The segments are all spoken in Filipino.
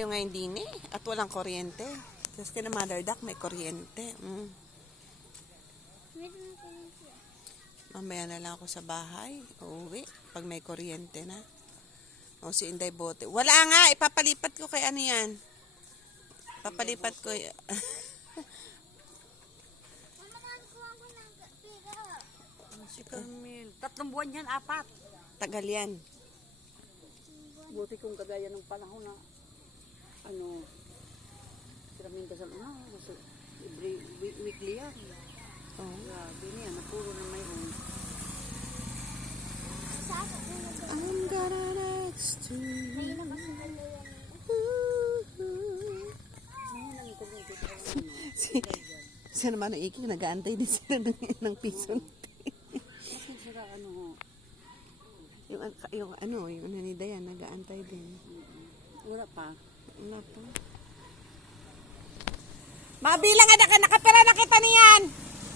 Yung ngayon din at walang kuryente. Tapos kina Mother Duck may kuryente. Mamaya na lang ako sa bahay. Uuwi. Pag may kuryente na. O si Inday Bote. Wala nga. Ipapalipat ko kay ano yan. Papalipat ko. Si Camille. 3 buwan yan, 4. Tagal yan. Buti kung kagaya ng panahon na siramin ka sa weekly yan. Oh. Grabe niya, napuro na mayroon. I'm gonna next to you. Siya naman ang iki, nag-aantay din sila ng piso. Kasi sila Yung ni Dayan, nag-aantay din. wala pa. Wala pa. Mabilang nga nakapera na kita niyan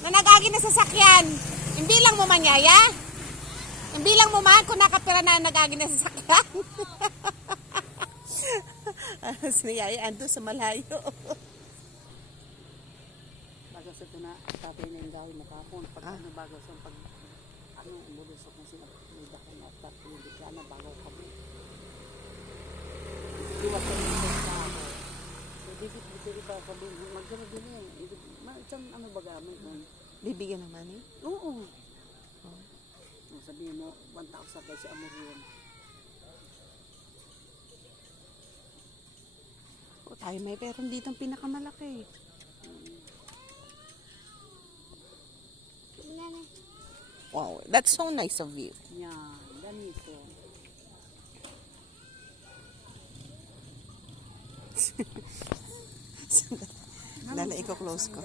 na nagagi na sasakyan. Imbilang mo man yaya? Imbilang mo man kung nakapera na nagagi na sasakyan. Si Yaya ando sa malayo. Bago sa ito na, tatay na yung gawin na kapon. Pag bago sa umulusok na sila, may dako na at hindi ka na bago kami. Iwag ka rin sa ako. Hindi ba sabihin, magkano din eh. Isang ba gamit mo? Bibigyan ng money? Oo. Sabihin mo, 1,000 kasi amor yun. O tayo may peron dito ang pinakamalaki. Wow, that's so nice of you. Yan, ganito. Dala, i-close ko.